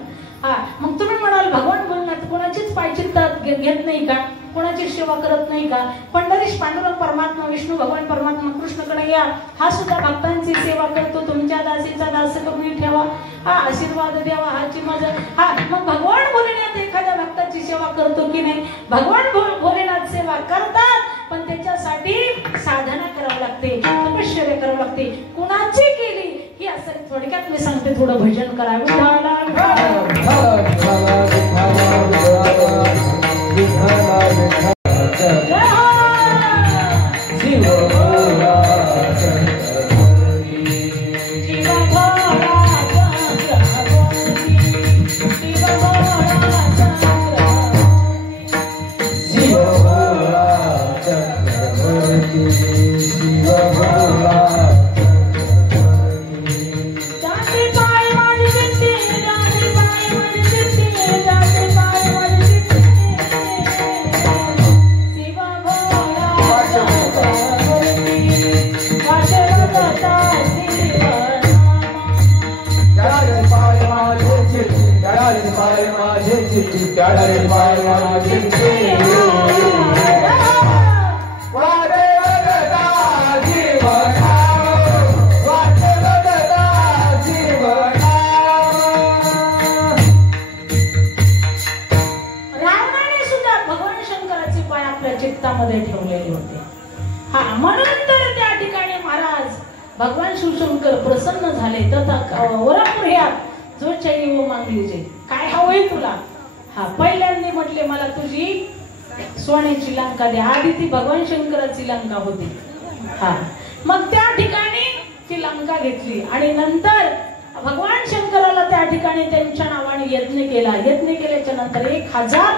मग तुम्ही म्हणाल भगवान भोलेनाथ कोणाचीच पाय चित्तात घेत नाही का? कोणाची सेवा करत नाही का? पंढरीश पांडुरंग परमात्मा, विष्णू भगवान परमात्मा कृष्णकडे या, हा सुद्धा भक्तांची सेवा करतो. तुमच्या दासीचा दास करून ठेवा, आशीर्वाद द्यावा, हाची माझा. मग भगवान भोलेनाथ एखाद्या भक्ताची सेवा करतो की नाही? भगवान भोलेनाथ सेवा करतात, पण त्याच्यासाठी साधना करावी लागते, तपश्चर्या करावी लागते. कुणाची केली ही असं थोडक्यात मी सांगते, थोडं भजन करावं. चित्तामध्ये ठेवलेले होते. म्हणून तर त्या ठिकाणी महाराज भगवान शिवशंकर प्रसन्न झाले. तथा वरापुऱ्यात जो चाहिए वो मांग लीजिए. काय हवंय तुला? पहिल्यांदा म्हटले, मला तुझी सोन्याची लंका दे. आधी ती भगवान शंकराची लंका होती. मग त्या ठिकाणी ती लंका घेतली आणि नंतर भगवान शंकराला त्या ठिकाणी त्यांच्या नावाने यज्ञ केला. यज्ञ केल्याच्या नंतर 1000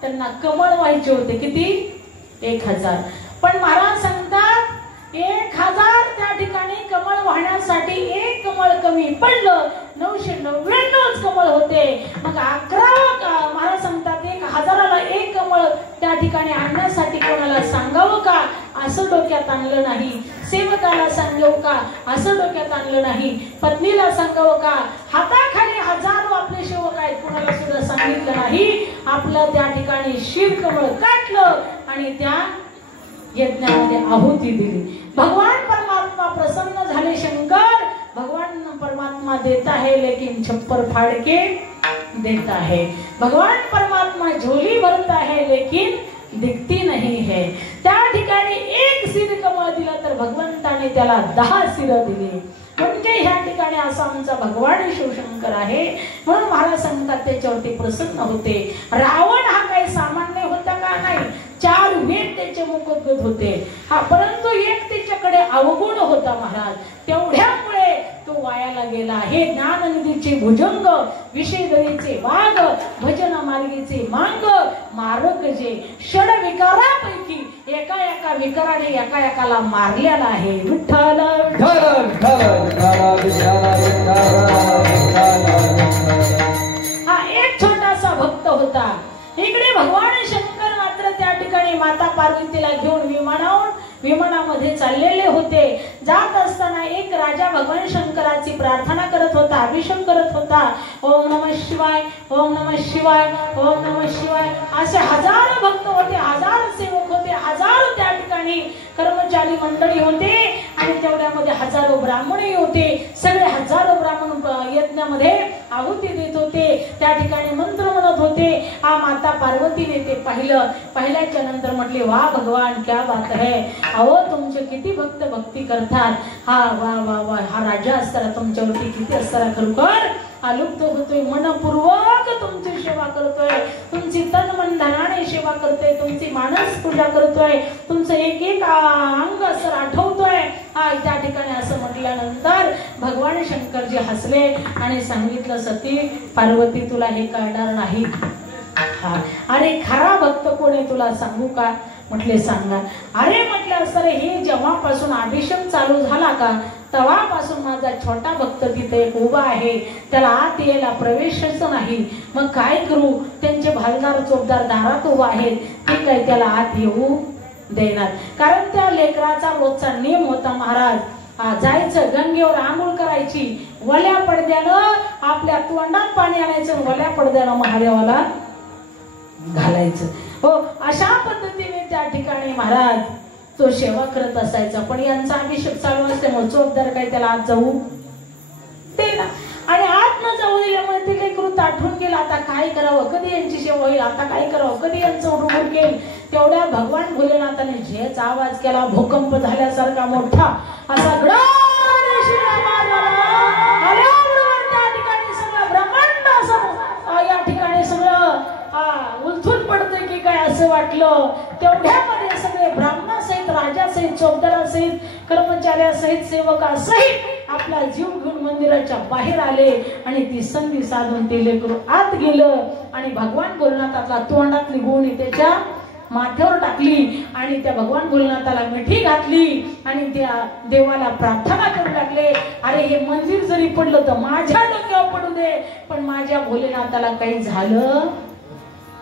त्यांना कमळ व्हायचे होते. किती? 1000. पण महाराज सांगतात 1000 त्या ठिकाणी कमळ वाहण्यासाठी 1 कमळ कमी पडलं. 999 कमळ होते. मग 11 महाराज सांगतात 1000ला 1 कमळ त्या ठिकाणी आणण्यासाठी कोणाला सांगावं का असं डोक्यात आणलं नाही. सेवकाला सांगावं का असं डोक्यात आणलं नाही. पत्नीला सांगावं का, हाताखाली हजारो आपले सेवक आहेत, कोणाला सुद्धा सांगितलं नाही. आपलं त्या ठिकाणी शिरकमळ काढलं आणि त्या यज्ञामध्ये आहुती दिली. भगवान परमात्मा प्रसन्न झाले. शंकर भगवान परमात्मा देता है लेकिन छप्पर फाड़ के देता है. भगवान परमात्मा झोली भरता है लेकिन दिखती नहीं है. त्या ठिकाणी 1 सिर कमळ दिलं तर भगवंताने त्याला 10 सिर दिली. म्हणजे ह्या ठिकाणी असा आमचा भगवान शिवशंकर आहे. म्हणून महाराज सांगतात त्याच्यावरती प्रसन्न होते. रावण हा काही सामान्य होता का? नाही. 4 वेद त्याचे मुखगत होते. परंतु एक त्याच्याकडे अवगुण होता महाराज. तेवढ्यामुळे तो वायाला गेला. हे ज्ञाननिधीचे भुजंग, विषयदरीचे वाघ, भजन मार्गीचे मांग, मारक जे षड विकारापैकी एका विकाराने एकाला मारलेला आहे. विठ्ठल एक छोटासा भक्त होता. इकडे भगवान शंकर मात्र त्या ठिकाणी माता पार्वतीला घेऊन विमानामध्ये चाललेले होते. जात असताना एक राजा भगवान शंकराची प्रार्थना करत होता, अभिषेक करत होता. ओम नमः शिवाय, ओम नमः शिवाय, ओम नमः शिवाय. असे 1000 भक्त होते, 1000 सेवक होते, 1000 त्या ठिकाणी कर्मचारी मंडळी होते आणि तेवढ्यामध्ये 1000 ब्राह्मणही होते. सगळे 1000 ब्राह्मण यज्ञामध्ये आहुती देत होते. त्या ठिकाणी मंत्र म्हणत होते. माता पार्वतीने ते पाहिल्याच्या नंतर म्हटले, वा भगवान क्या बात है. अहो तुमचे किती भक्त भक्ती करतात. वा वा वा. हा राजा असताना तुमच्यावरती किती असताना खरोखर आलुप्त होतोय, मनपूर्वक तुमची सेवा करतोय, तुमची तन मन धनाने सेवा करतोय, तुमची मानस पूजा करतोय, तुमचं एक एक अंग असं आठवतोय. हा त्या ठिकाणी असं म्हटल्यानंतर भगवान शंकरजी हसले आणि सांगितलं, सती पार्वती तुला हे कळणार नाही. हा अरे खरा भक्त कोण आहे तुला सांगू का? म्हटले सांगा. अरे म्हटलं सर हे जेव्हापासून अभिषेक चालू झाला का तेव्हापासून माझा छोटा भक्त तिथे एक उभा आहे, त्याला आत यायला प्रवेशच नाही. मग काय करू? त्यांचे भालदार चोपदार दारात उभा आहेत, ते काय त्याला आत येऊ देणार. कारण त्या लेकराचा रोजचा नियम होता महाराज, जायचं गंगेवर आंघोळ करायची, वल्या पडद्यानं आपल्या तोंडात पाणी आणायचं, वल्या पडद्यानं महादेवाला घालायचं. हो अशा पद्धतीने त्या ठिकाणी महाराज तो सेवा करत असायचा. पण यांचा अभिषेक चालू असल्यामुळे चोपदार काही त्याला आत जाऊ ते ना, आणि आत न जाऊ दिल्यामुळे ते काही कृत आठवून गेला. आता काय करावं, कधी यांची सेवा होईल, आता काय करावं, कधी यांचं उडून केल. तेवढ्या भगवान भोलेनाथाने झेच आवाज केला, भूकंप झाल्यासारखा मोठा असा त्या ठिकाणी सगळं ब्रह्मांड असं या ठिकाणी सगळं उलथून पडतंय की काय असं वाटलं. तेवढ्यामध्ये सगळे ब्राह्मणासहित, राजासहित, चौकदारासहित, कर्मचाऱ्यासहित, सेवकासहित आपला जीव घेऊन मंदिराच्या बाहेर आले आणि ती संधी साधून ते लेकरू आत गेलं आणि भगवान भोलेनाथाला तोंडातली गोणी त्याच्या माथ्यावर टाकली आणि त्या भगवान भोलेनाथाला मिठी घातली आणि त्या देवाला प्रार्थना करू लागले, अरे हे मंदिर जरी पडलं तर माझ्या डोक्यावर पडू दे, पण माझ्या भोलेनाथाला काही झालं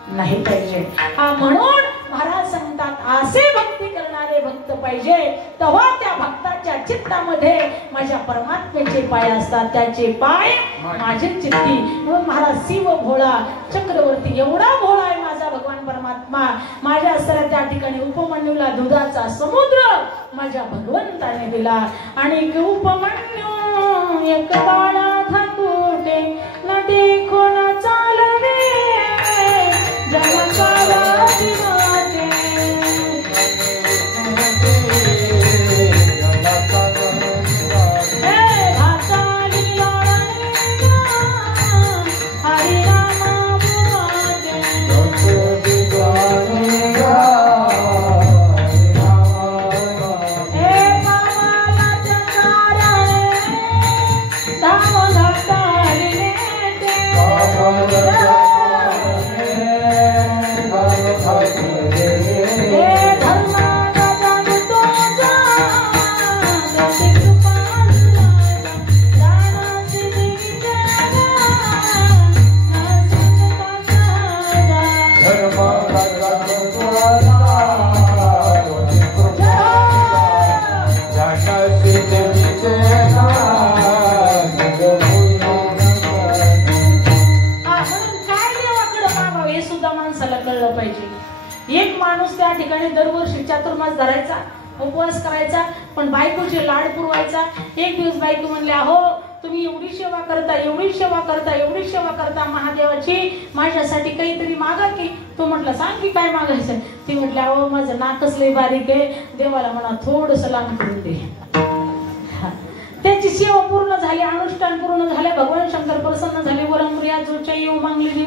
नाही पाहिजे. म्हणून महाराज सांगतात असे भक्ती करणारे भक्त पाहिजे, तेव्हा त्या भक्ताच्या चित्तामध्ये माझ्या परमात्म्याचे पाय असतात, त्याचे पाय माझे चित्ती. म्हणून महाराज शिव भोळा चक्रवर्ती एवढा भोळा आहे माझा भगवान परमात्मा. माझ्या असताना त्या ठिकाणी उपमन्यूला दुधाचा समुद्र माझ्या भगवंताने दिला आणि उपमन्यू एक बाळा थांबुटे नदी कोण चालवे जमकाला दिवाते हे भाताली लाडे हरी रामा बुवाते हे बाबाला चंद्राळे धाव घाताली नेते एक माणूस त्या ठिकाणी दरवर्षी चातुर्मास धरायचा, उपवास करायचा, पण बायकोचे लाड पुरवायचा. एक दिवस बायको म्हणले, अहो तुम्ही एवढी सेवा करता, एवढी सेवा करता, एवढी सेवा करता महादेवाची, माझ्यासाठी काहीतरी मागा की. तो म्हटलं सांग की काय मागायचं. ती म्हटली, अहो माझं नाकच लय बारीक आहे, देवाला म्हणा थोडस लांब करून दे. त्याची सेवा पूर्ण झाली, अनुष्ठान पूर्ण झाले, भगवान शंकर प्रसन्न झाले, वरंप्रिया जोच्या येऊ मागली.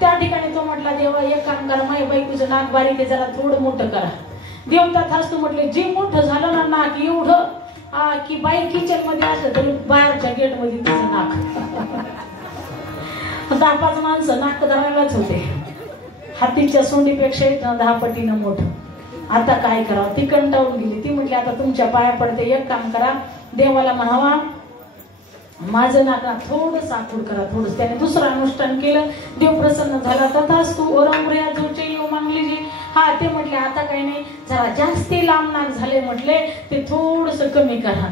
त्या ठिकाणी तो म्हटला, देवा एक काम करा, माझ्या बायकोचं नाक बारीक आहे, जरा थोडं मोठं करा. देवता थासतो म्हटले, जे मोठं झालं ना नाक एवढं की बाई किचन मध्ये असलं तरी बाहेरच्या गेट मध्ये तिचं नाक. 10-5 माणसं नाक धरायलाच होते. हातीच्या सोंडीपेक्षा 10 पटीनं मोठं. आता काय करावं, ती कंटाळून गेली. ती म्हटली, आता तुमच्या पाया पडते, एक काम करा, देवाला म्हणावा माझं नाक थोडं साखूड करा, थोडं. त्याने दुसरं अनुष्ठान केलं, देव प्रसन्न झाला. तथाच तू ओरंप्रिया जोचे येऊ मागली. ते म्हटले, आता काही नाही, जरा जास्ती लांब नाक झाले म्हटले, ते थोडस कमी करा.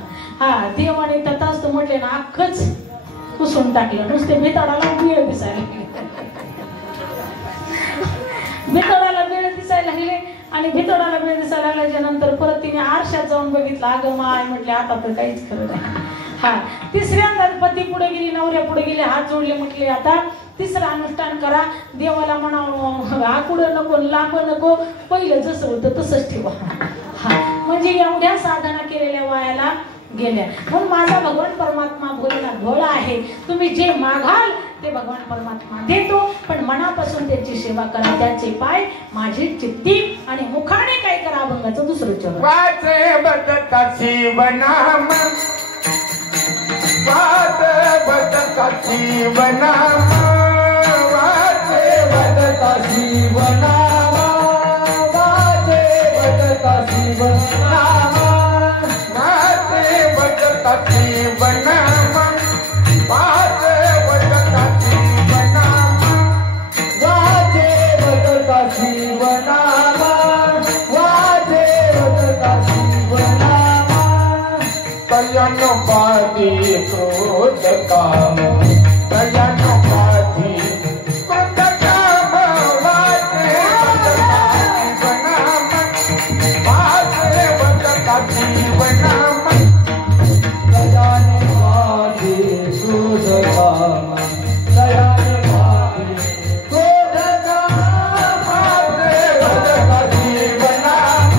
देवाने तथाच तू म्हटले ना, अख्खच पुसून टाकलं. नुसते भिताडाला बिळ दिसायला भिताडाला बिळ दिसायला लागले आणि भितडाला बिळ दिसायला लागल्याच्या नंतर परत तिने आरशात जाऊन बघितलं. अगं माय म्हटले, आता तर काहीच खरं नाही. तिसऱ्यांदा पती पुढे गेली, नवऱ्या पुढे गेले, हात जोडले, म्हटले आता तिसरं अनुष्ठान करा. देवाला म्हणावं आकुड नको, लांब नको, पहिलं जसं होतं तसंच ठेवा. म्हणजे एवढ्या साधना केलेल्या वयाला गेल्या. म्हणून माझा भगवान परमात्मा भोलेनाथ भोळा आहे. तुम्ही जे मागाल ते भगवान परमात्मा देतो, पण मनापासून त्याची सेवा करा. त्याचे पाय माझी चित्ती आणि मुखाने काय करा. अभंगाचं दुसरं चरण. वाचे बदता शिवनाम, वाचे बदता शिवनाम, वाचे बदता शिवनाम, वाचे बदता शिवनाम, वाचे बदता शिवनाम, वाचे बदता शिवनाम, वाचे बदता शिवनाम, वाचे बदता शिवनाम. कल्याण पाठी क्रोध काम, कल्याण पाठी क्रोध काम, वाचे बदता शिवनाम, वाचे बदता शिवनाम. कल्याण पाठी क्रोध काम, कल्याण पाठी क्रोध काम, वाचे बदता शिवनाम,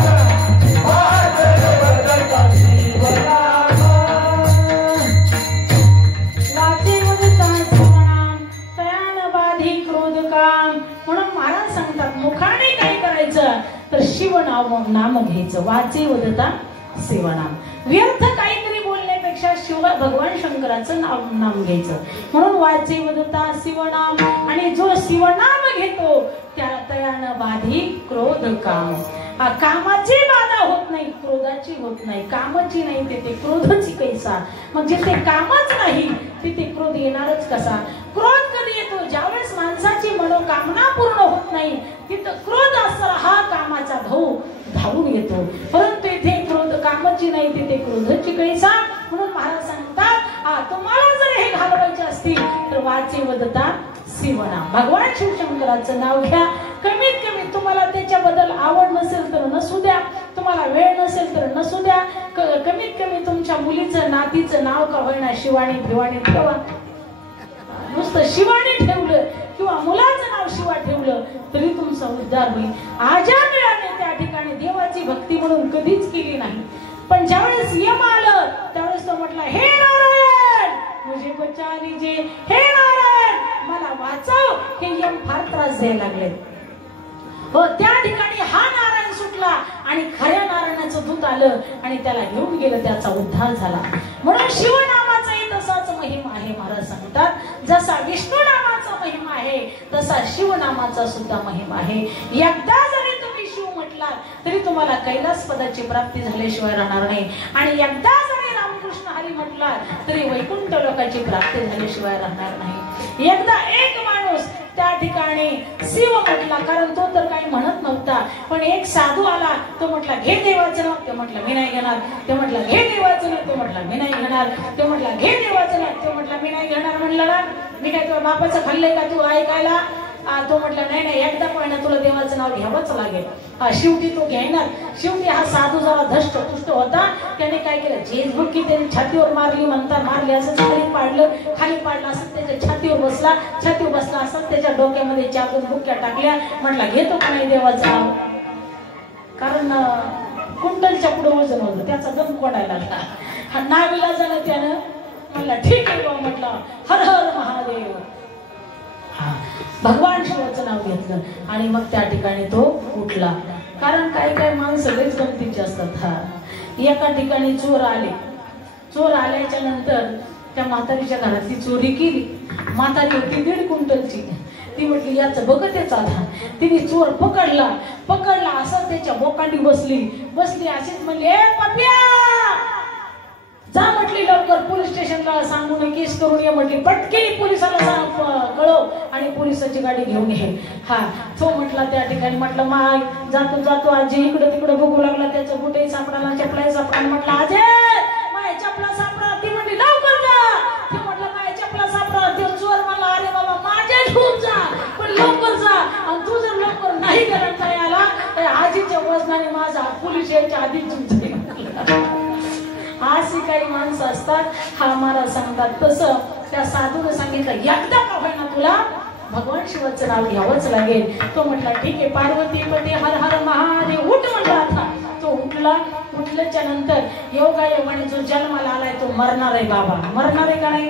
वाचे बदता शिवनाम. वाचे वदता शिवनाम, तयान बाधी क्रोध काम. म्हणून महाराज सांगतात मुखाने काय करायचं तर नाम घ्यायचं. वाचे वदता शिवनाम. व्यर्थ काहीतरी बोलण्यापेक्षा भगवान शंकराचं नाम घ्यायचं. म्हणून वाचे वदता शिवनाम. आणि जो शिवनाम घेतो त्याला तयान बाधी क्रोध काम. कामाची बाधा होत नाही, क्रोधाची होत नाही. कामाची नाही तिथे क्रोधाची कैसा. मग जिथे कामच नाही तिथे क्रोध येणारच कसा. क्रोध कधी येतो ज्यावेळेस माणसाची मनोकामना पूर्ण होत नाही, तिथं क्रोध असला हा कामाचा धावून येतो. परंतु इथे क्रोध कामाची नाही तिथे क्रोधाची कैसा. म्हणून महाराज सांगतात तुम्हाला जर हे घालवायचे असतील तर वाचे वदता शिवनाम. भगवान शिवशंकराचं नाव घ्या. कमीत कमी तुम्हाला त्याच्याबद्दल आवड नसेल तर नसू द्या, तुम्हाला वेळ नसेल तर नसू द्या. कमीत कमी तुमच्या मुलीचं नातीचं नाव का होईना शिवानी भिवानी ठेवा. नुसतं शिवानी ठेवलं किंवा मुलाचं नाव शिवा ठेवलं तरी तुमचा उद्धार होईल. आजाराने त्या ठिकाणी देवाची भक्ती म्हणून कधीच केली नाही. पण ज्यावेळेस यम आलं त्यावेळेस तो म्हटला हे नारायण मुझे बचा लीजिए, हे नारायण मला वाचव. हे यम फार त्रास द्यायला लागले. हो त्या ठिकाणी हा नारायण सुटला आणि खऱ्या नारायणाचं दूत आलं आणि त्याला घेऊन गेलं. त्याचा उद्धार झाला. म्हणून शिवनामाचाही तसाच महिमा आहे. महाराज सांगतात जसा विष्णू नामाचा महिमा आहे तसा शिवनामाचा सुद्धा महिमा आहे. एकदा जरी तुम्ही शिव म्हटलात तरी तुम्हाला कैलास पदाची प्राप्ती झाल्याशिवाय राहणार नाही. आणि एकदा जरी रामकृष्ण हरी म्हटलात तरी वैकुंठ लोकाची प्राप्ती झाल्याशिवाय राहणार नाही. एकदा एक माणूस त्या ठिकाणी शिव म्हटला, कारण तो तर काही म्हणत नव्हता. पण एक साधू आला, तो म्हटला घे देवाचं नाव. ते म्हटलं मी नाही घेणार. ते म्हटलं घे देवाचं नाव. तो म्हटला मी नाही घेणार. ते म्हटलं घे देवाचं नाव. तो म्हटला मी नाही घेणार. म्हणलं ना मी काय तुझ्या बापाचं खाल्लंय का तू ऐकायला. तो म्हटलं नाही नाही एकदा पण तुला देवाचं नाव घ्यावंच लागेल. शेवटी तो घेणार. शेवटी हा साधू जरा धष्ट पुष्ट होता. त्याने काय केलं झेज बुडकी त्याने छातीवर मारली. म्हणता मारली असं खाली पाडलं असं त्याच्या छातीवर बसला असं त्याच्या डोक्यामध्ये 4 बुक्क्या टाकल्या. म्हटला घेतो का नाही देवाचं नाव. कारण कुंडलच्या पुढे वजन होतं, त्याचा दम कोडायला लागला. हा नावीला झाला त्यानं. म्हणला ठीक आहे बाबा. म्हटलं हर हर महादेव. भगवान शिवाचं नाव घेतलं आणि मग त्या ठिकाणी तो उठला. कारण काही काही माणसं लयच गमतीचे असतात. एका ठिकाणी चोर आले. चोर आल्याच्या नंतर त्या म्हातारीच्या घरातली चोरी केली. म्हातारी होती 1.5 क्विंटलची. ती म्हटली याचं बघतेच आता. तिने चोर पकडला असं त्याच्या बोकांडी बसली अशीच म्हणली ए पप्या जा म्हटली लवकर पोलीस स्टेशनला सांगून केस करून ये म्हटली. पटकी पोलिसाला कळव आणि पोलिसाची गाडी घेऊन ये. तो म्हटला त्या ठिकाणी म्हटलं माय जातो आजी इकडे तिकडे बघू लागला. त्याचं बुटही सापडाला चपलाही सापडाला. म्हटलं आजे माय चपला सापडा. ती म्हटली लवकर जा. ते म्हटलं माय चपला सापडा. ते चोर मला अरे बाबा माझ्या घेऊन जा पण लवकर जा. आणि तू जर लवकर नाही गेला काय आला तर आजीच्या वजनाने माझा पोलीस यायच्या आधीच अशी काही माणसं असतात. हा महाराज सांगतात तसं त्या साधूने सांगितलं एकदा का होईना तुला भगवान शिवाचं नाव घ्यावंच लागेल. तो म्हटला ठीक आहे पार्वती पती हर हर महादेव उठ म्हणला. आता तो उठला. गुंतल्याच्या नंतर योगायोगाने जो जन्माला आलाय तो मरणार आहे बाबा, मरणार आहे का नाही?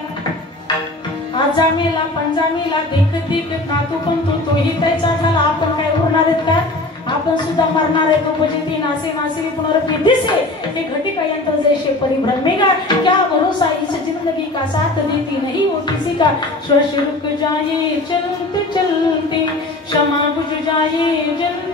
आजामीला पंजामीला दिक दिक नातू पण तोही त्याचा झाला. आपण काय उरणार आहेत का? आपण सुद्धा मरणार आहे. तो बजती नासे नासे पुनरपि दिसे हे घटिका यंत्र जैसे परिभ्रमेगा. क्या भरोसा इस जिंदगी का साथ देती नहीं वो किसी का. श्वास रुक जाए चलते चलते, क्षमा बुझ जाए जलते